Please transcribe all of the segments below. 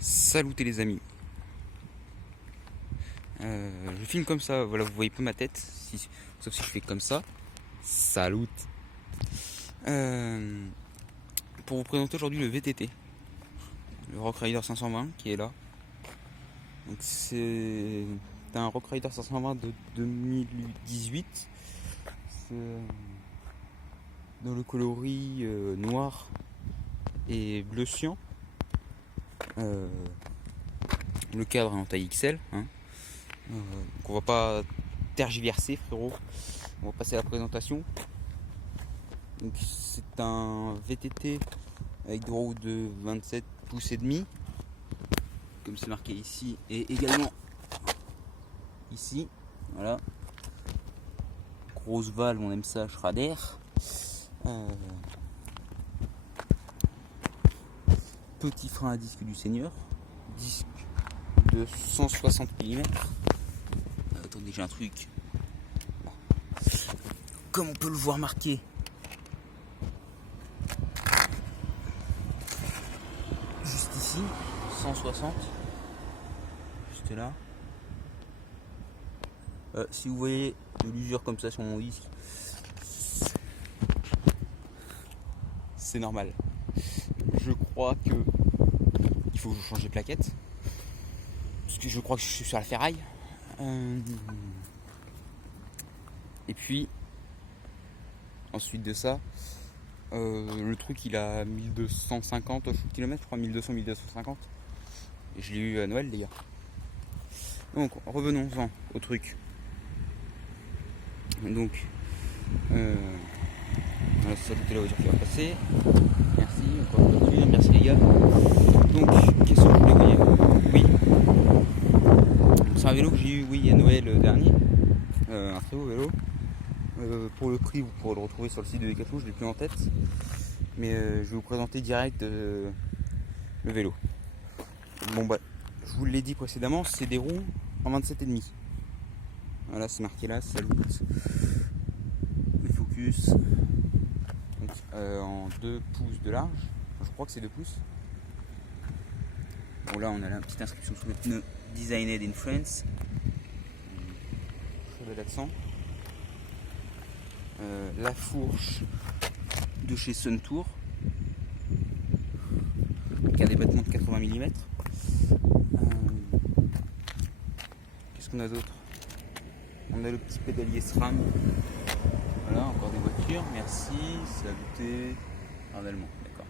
Saluté les amis. Je filme comme ça, voilà, vous voyez pas ma tête, sauf si je fais comme ça. Salut. Pour vous présenter aujourd'hui le VTT, le Rock Rider 520 qui est là. Donc c'est un Rock Rider 520 de 2018. C'est dans le coloris noir et bleu cyan. Le cadre est en taille XL, hein. Donc on va pas tergiverser, frérot. On va passer à la présentation. Donc c'est un VTT avec des roues de 27 pouces et demi, comme c'est marqué ici, et également ici. Voilà. Grosse valve, on aime ça, Schrader. Petit frein à disque du Seigneur, disque de 160 mm. Attendez, j'ai un truc. Comme on peut le voir marqué juste ici, 160, juste là. Si vous voyez de l'usure comme ça sur mon disque, c'est normal. Je crois que il faut que je change les plaquettes, parce que je crois que je suis sur la ferraille. Et puis ensuite de ça, le truc il a 1250 km, je crois 1200-1250. Et je l'ai eu à Noël les gars. Donc revenons-en au truc. Donc voilà, c'est ça, la voiture qui va passer. Merci, encore une voiture, merci les gars. Donc, qu'est-ce que je voulais vous dire? Oui. C'est un vélo que j'ai eu, oui, à Noël dernier. Un très beau vélo. Pour le prix, vous pourrez le retrouver sur le site de Decathlon, je l'ai plus en tête. Mais je vais vous présenter direct le vélo. Bon bah, je vous l'ai dit précédemment, c'est des roues en 27,5. Voilà, c'est marqué là, salut. Le focus. Donc, en 2 pouces de large. Je crois que c'est 2 pouces. Bon là on a la petite inscription sur le pneu Designed in France. Très bel accent. La fourche de chez Suntour, qui a des battements de 80 mm. Qu'est-ce qu'on a d'autre? On a le petit pédalier SRAM. Voilà, encore des voitures, merci, saluté. En allemand, d'accord.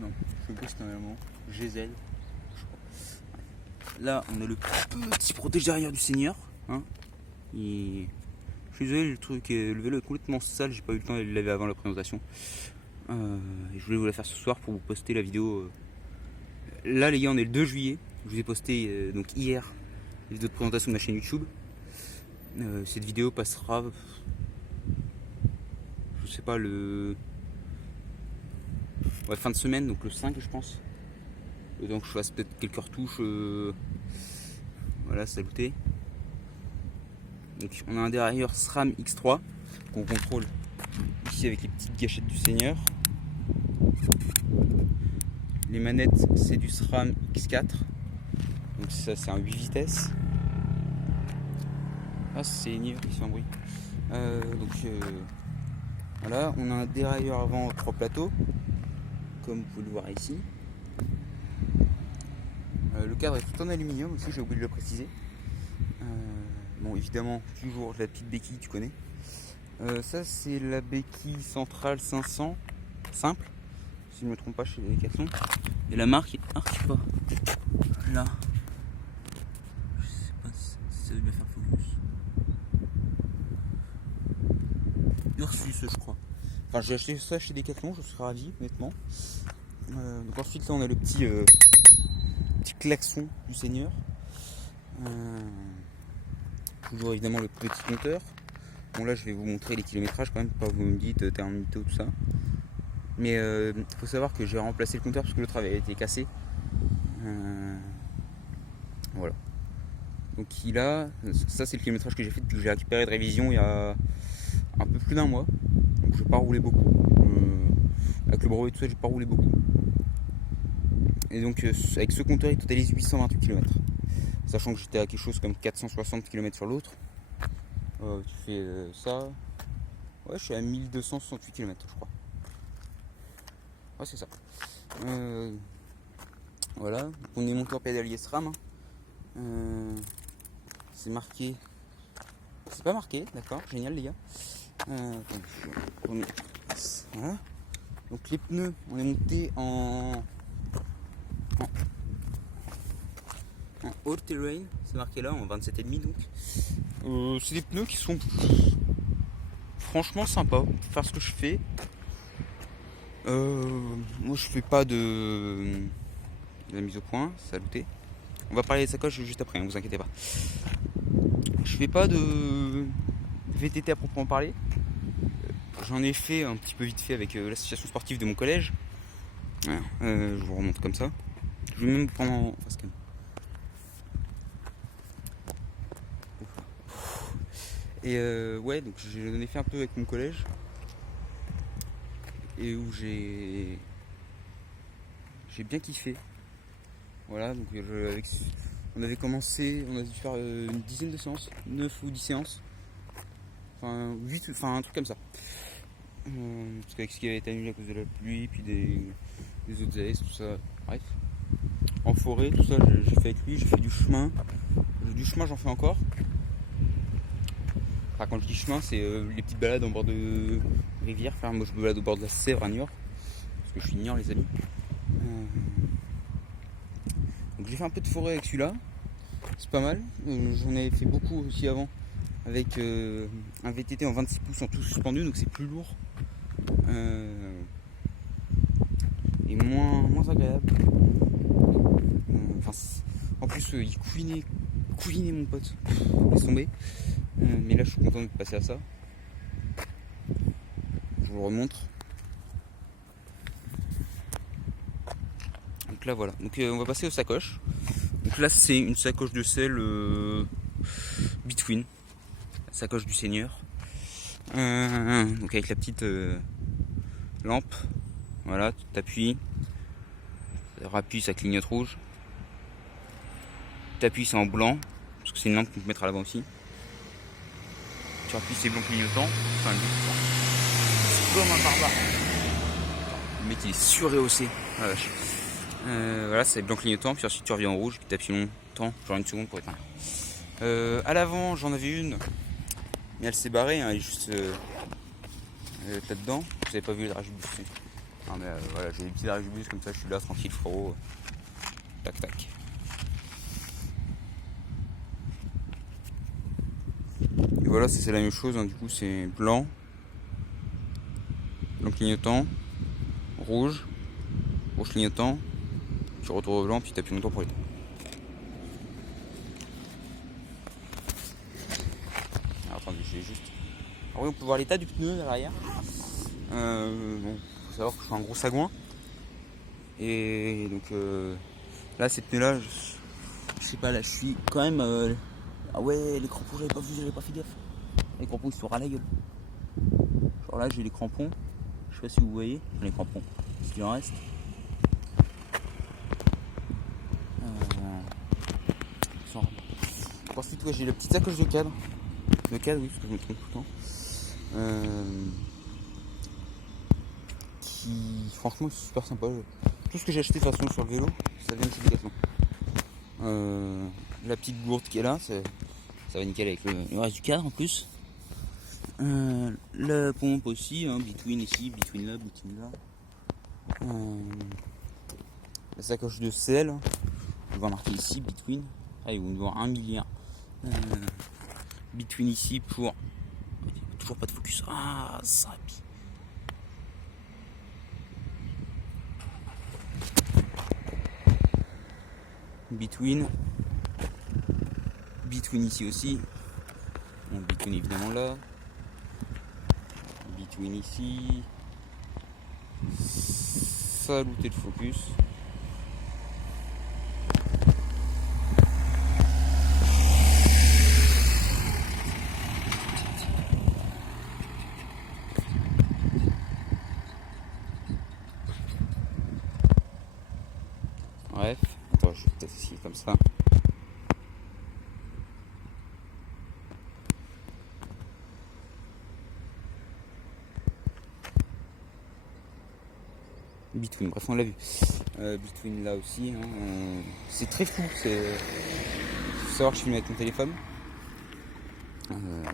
Non, je sais pas si c'est en allemand. Gesell, je crois. Là, on a le petit protège derrière du Seigneur. Hein. Je suis désolé, le vélo est complètement sale, j'ai pas eu le temps de le laver avant la présentation. Je voulais vous la faire ce soir pour vous poster la vidéo. Là les gars, on est le 2 juillet. Je vous ai posté donc hier la vidéo de présentation de ma chaîne YouTube. Cette vidéo passera, je sais pas, fin de semaine, donc le 5 je pense. Donc je fasse peut-être quelques retouches. Voilà, saluté. Donc on a un dérailleur SRAM X3 qu'on contrôle ici avec les petites gâchettes du Seigneur. Les manettes c'est du SRAM X4. Donc ça c'est un 8 vitesses. Ah c'est Seigneur qui fait un bruit. Voilà, on a un dérailleur avant 3 plateaux, comme vous pouvez le voir ici. Le cadre est tout en aluminium aussi, j'ai oublié de le préciser. Bon, évidemment, toujours la petite béquille, tu connais. Ça, c'est la béquille centrale 500, simple, si je ne me trompe pas, chez les Decathlon. Et la marque, je sais pas, là. Je sais pas si ça veut bien faire focus. Ursus, je crois. Enfin, j'ai acheté ça chez Decathlon, je suis ravi, honnêtement. Donc ensuite, là, on a le petit klaxon du Seigneur. Toujours évidemment le petit compteur. Bon là je vais vous montrer les kilométrages quand même, pas vous me dites t'es en mytho tout ça. Mais il faut savoir que j'ai remplacé le compteur parce que l'autre avait été cassé. Voilà. Donc ça c'est le kilométrage que j'ai fait depuis que j'ai récupéré de révision il y a un peu plus d'un mois. Donc je n'ai pas roulé beaucoup. Avec le brevet et tout ça j'ai pas roulé beaucoup. Et donc avec ce compteur il totalise 828 km. Sachant que j'étais à quelque chose comme 460 km sur l'autre. Tu fais ça. Ouais, je suis à 1268 km je crois. Ouais, c'est ça. Voilà, on est monté en pédalier SRAM. C'est marqué. C'est pas marqué, d'accord, génial les gars. Voilà. Donc les pneus, on est monté en all terrain, c'est marqué là en 27,5 donc. C'est des pneus qui sont franchement sympas pour faire ce que je fais. Moi je fais pas de la mise au point, saluté. On va parler des sacoches juste après, ne vous inquiétez pas. Je fais pas de VTT à proprement parler. J'en ai fait un petit peu vite fait avec l'association sportive de mon collège. Voilà, je vous remonte comme ça. Je vais même prendre en face cam. Et ouais, donc j'en ai fait un peu avec mon collège. Et où j'ai bien kiffé. Voilà, donc on avait commencé, on a dû faire une dizaine de séances, 9 ou 10 séances. Enfin 8, enfin un truc comme ça. Parce qu'avec ce qui avait été annulé à cause de la pluie, puis des autres AS, tout ça, bref. En forêt, tout ça, j'ai fait avec lui, j'ai fait du chemin. Du chemin, j'en fais encore. Enfin, quand je dis chemin, c'est les petites balades en bord de rivière. Enfin, moi, je me balade au bord de la Sèvre à Niort, parce que je suis Niort, les amis. Donc j'ai fait un peu de forêt avec celui-là. C'est pas mal. J'en avais fait beaucoup aussi avant avec un VTT en 26 pouces en tout suspendu, donc c'est plus lourd et moins agréable. En plus il couinait mon pote, laisse tomber. Mais là je suis content de passer à ça. Je vous le remontre. Donc là voilà, donc on va passer aux sacoches. Donc là c'est une sacoche de selle Between, sacoche du Seigneur. Donc avec la petite lampe, voilà, tu t'appuies, rappuies, ça clignote rouge. T'appuies, c'est en blanc, parce que c'est une lampe qu'on peut mettre à l'avant aussi. Tu appuies, c'est blanc clignotant. Enfin, c'est comme un barbare. Le mec il est surrehaussé. Ah, vache. Voilà, c'est blanc clignotant, puis ensuite tu reviens en rouge, puis t'appuies longtemps, genre une seconde pour éteindre. À l'avant, j'en avais une, mais elle s'est barrée, hein, elle est juste là-dedans. Vous avez pas vu le dragibus. Non mais voilà, j'ai des petits dragibus comme ça, je suis là tranquille, frérot. Tac tac. Et voilà, c'est la même chose, hein, du coup c'est blanc clignotant, rouge clignotant, tu retournes au blanc, puis t'appuies longtemps pour l'éteindre. Alors attendez, j'ai juste... Alors oui, on peut voir l'état du pneu à l'arrière. Bon, faut savoir que je suis un gros sagouin. Et donc là, ces pneus là, je sais pas, là je suis quand même... Ah ouais, les crampons, j'avais pas fait gaffe. Les crampons ils sont ras la gueule. Genre là j'ai les crampons, je sais pas si vous voyez, les crampons, ce qu'il en reste. Ensuite ouais, j'ai la petite sacoche de cadre. De cadre oui, parce que je me trompe tout le temps. Qui franchement c'est super sympa. Tout ce que j'ai acheté de toute façon sur le vélo, ça vient de chez Decathlon. La petite gourde qui est là, ça va nickel avec le reste du cadre en plus. La pompe aussi, hein, Between ici, Between là, Between là. La sacoche de sel, on va marquer ici Between. Ah, ils vont nous voir 1 milliard. Between ici pour... Toujours pas de focus. Ah, ça pique. Between ici aussi. Bon, Between évidemment là. Between ici. Saluter le focus. Attends, je vais peut-être essayer comme ça. Between, bref, on l'a vu. Between là aussi, hein, c'est très flou. Faut savoir que je filme avec mon téléphone.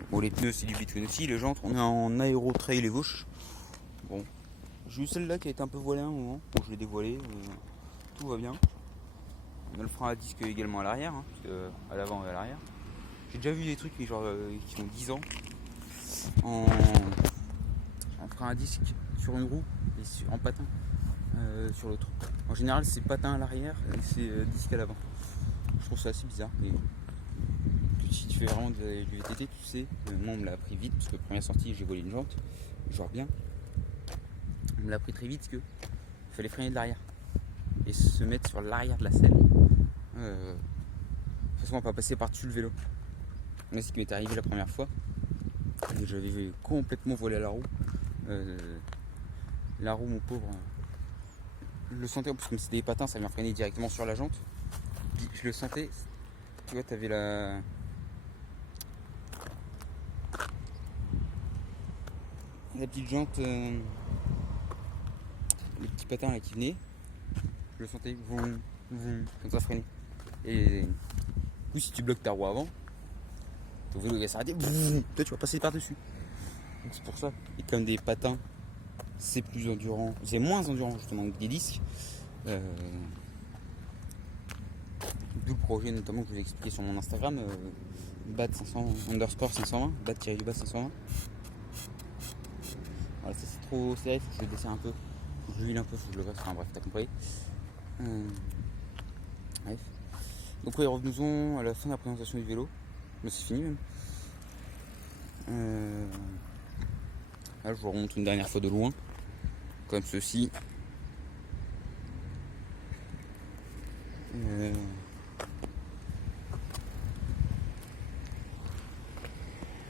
Bon, les pneus c'est du Between aussi. Les jantes, on est en aéro trail et gauche. Bon, j'ai eu celle-là qui a été un peu voilée à un moment. Bon, je l'ai dévoilée. Tout va bien. On a le frein à disque également à l'arrière, hein, parce que à l'avant et à l'arrière. J'ai déjà vu des trucs qui ont 10 ans en frein à disque sur une roue et en patin sur l'autre. En général, c'est patin à l'arrière et c'est disque à l'avant. Je trouve ça assez bizarre, mais si tu fais vraiment du VTT, tu sais. Moi, on me l'a appris vite parce que première sortie, j'ai volé une jante, genre bien. On me l'a appris très vite que il fallait freiner de l'arrière et se mettre sur l'arrière de la selle. De toute façon, on va pas passer par-dessus le vélo. Moi, c'est ce qui m'est arrivé la première fois. J'avais complètement volé à la roue. La roue, mon pauvre, je le sentais, parce que comme c'était des patins, ça vient freiner directement sur la jante. Puis je le sentais, tu vois, t'avais la petite jante, le petit patin là qui venait. Je le sentais, comme ça freiner. Et du coup, si tu bloques ta roue avant, ton vélo il va s'arrêter, toi tu vas passer par-dessus. Donc c'est pour ça. Et comme des patins, c'est plus endurant, c'est moins endurant justement que des disques. D'où le projet notamment que je vous ai expliqué sur mon Instagram, BAD 500 underscore 520, BAD-du-bas 520. Voilà, ça c'est trop serré, faut que je le desserre un peu, faut que je l'huile un peu, faut que je le graisse, enfin bref, t'as compris. Bref. Donc ouais, revenons à la fin de la présentation du vélo. Mais c'est fini même. Là, je vous remonte une dernière fois de loin, comme ceci.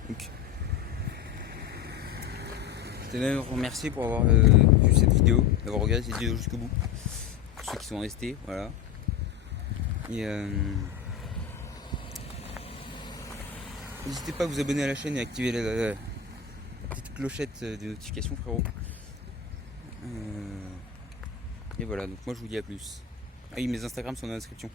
Donc, je tenais à vous remercier pour avoir vu cette vidéo, d'avoir regardé cette vidéo jusqu'au bout. Pour ceux qui sont restés, voilà. Et n'hésitez pas à vous abonner à la chaîne et activer la petite clochette de notification, frérot. Et voilà, donc moi je vous dis à plus. Ah oui, mes Instagram sont dans la description.